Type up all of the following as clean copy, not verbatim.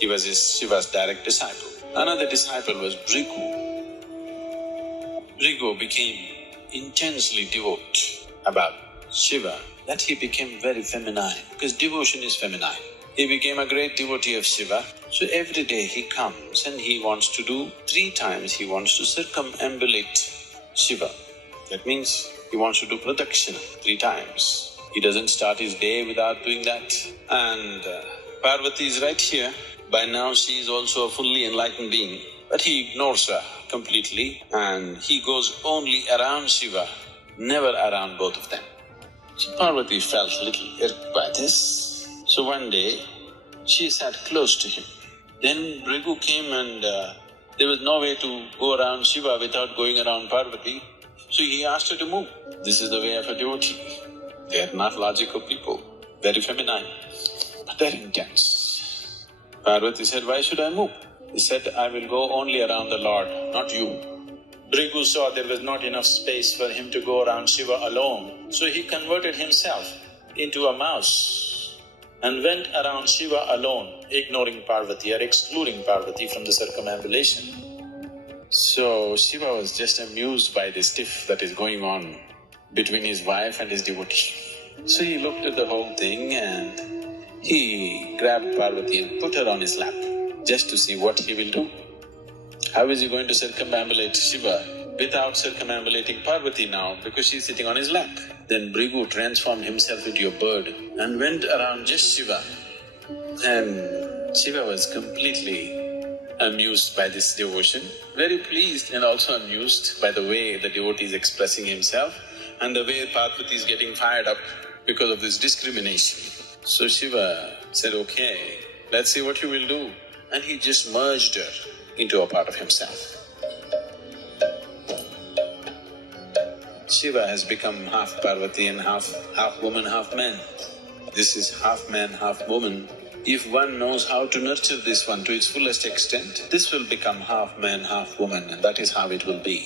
He was Shiva's direct disciple. Another disciple was Bhrigu. Bhrigu became intensely devout about Shiva that he became very feminine, because devotion is feminine. He became a great devotee of Shiva. So every day he comes and he wants to do 3 times, he wants to circumambulate Shiva. That means he wants to do pradakshina 3 times. He doesn't start his day without doing that. And Parvati is right here. By now she is also a fully enlightened being, but he ignores her completely and he goes only around Shiva, never around both of them. So Parvati felt a little irked by this. So one day, she sat close to him. Then Bhrigu came and there was no way to go around Shiva without going around Parvati. So he asked her to move. This is the way of a devotee. They are not logical people, very feminine, but they're intense. Parvati said, "Why should I move?" He said, "I will go only around the Lord, not you." Bhrigu saw there was not enough space for him to go around Shiva alone, so he converted himself into a mouse and went around Shiva alone, ignoring Parvati or excluding Parvati from the circumambulation. So Shiva was just amused by this tiff that is going on between his wife and his devotee. So he looked at the whole thing and he grabbed Parvati and put her on his lap, just to see what he will do. How is he going to circumambulate Shiva without circumambulating Parvati now, because she's sitting on his lap? Then Bhrigu transformed himself into a bird and went around just Shiva. And Shiva was completely amused by this devotion, very pleased and also amused by the way the devotee is expressing himself and the way Parvati is getting fired up because of this discrimination. So Shiva said, "Okay, let's see what you will do." And he just merged her into a part of himself. Shiva has become half Parvati and half woman, half man. This is half man, half woman. If one knows how to nurture this one to its fullest extent, this will become half man, half woman, and that is how it will be.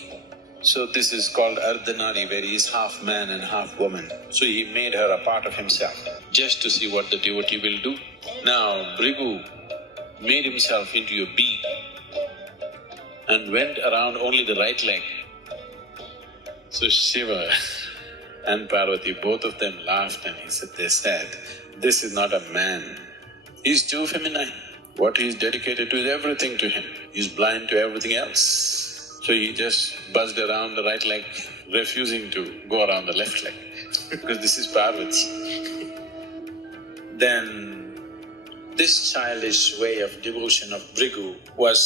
So this is called Arthanaari, where he is half man and half woman. So he made her a part of himself, just to see what the devotee will do. Now Bhrigu made himself into a bee and went around only the right leg. So Shiva and Parvati, both of them laughed and they said, "This is not a man. He's too feminine. What he's dedicated to is everything to him. He's blind to everything else." So he just buzzed around the right leg, refusing to go around the left leg because this is Parvati. Then this childish way of devotion of Bhrigu was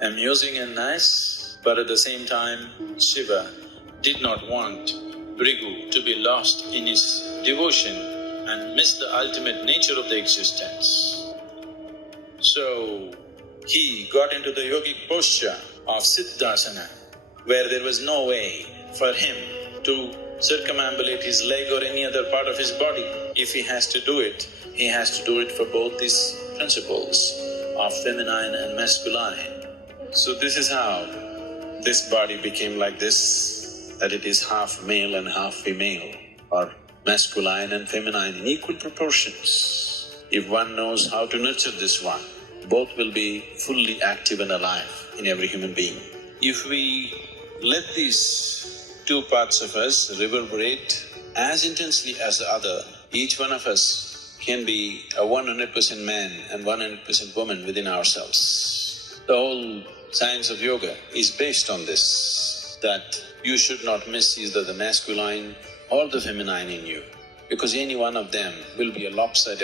amusing and nice, but at the same time, Shiva did not want Bhrigu to be lost in his devotion and miss the ultimate nature of the existence. So he got into the yogic posture of Siddhasana, where there was no way for him to circumambulate his leg or any other part of his body. If he has to do it, he has to do it for both these principles of feminine and masculine. So this is how this body became like this, that it is half male and half female, or masculine and feminine in equal proportions. If one knows how to nurture this one, both will be fully active and alive in every human being. If we let these 2 parts of us reverberate as intensely as the other, each one of us can be a 100% man and 100% woman within ourselves. The whole science of yoga is based on this, that you should not miss either the masculine or the feminine in you, because any one of them will be a lopsided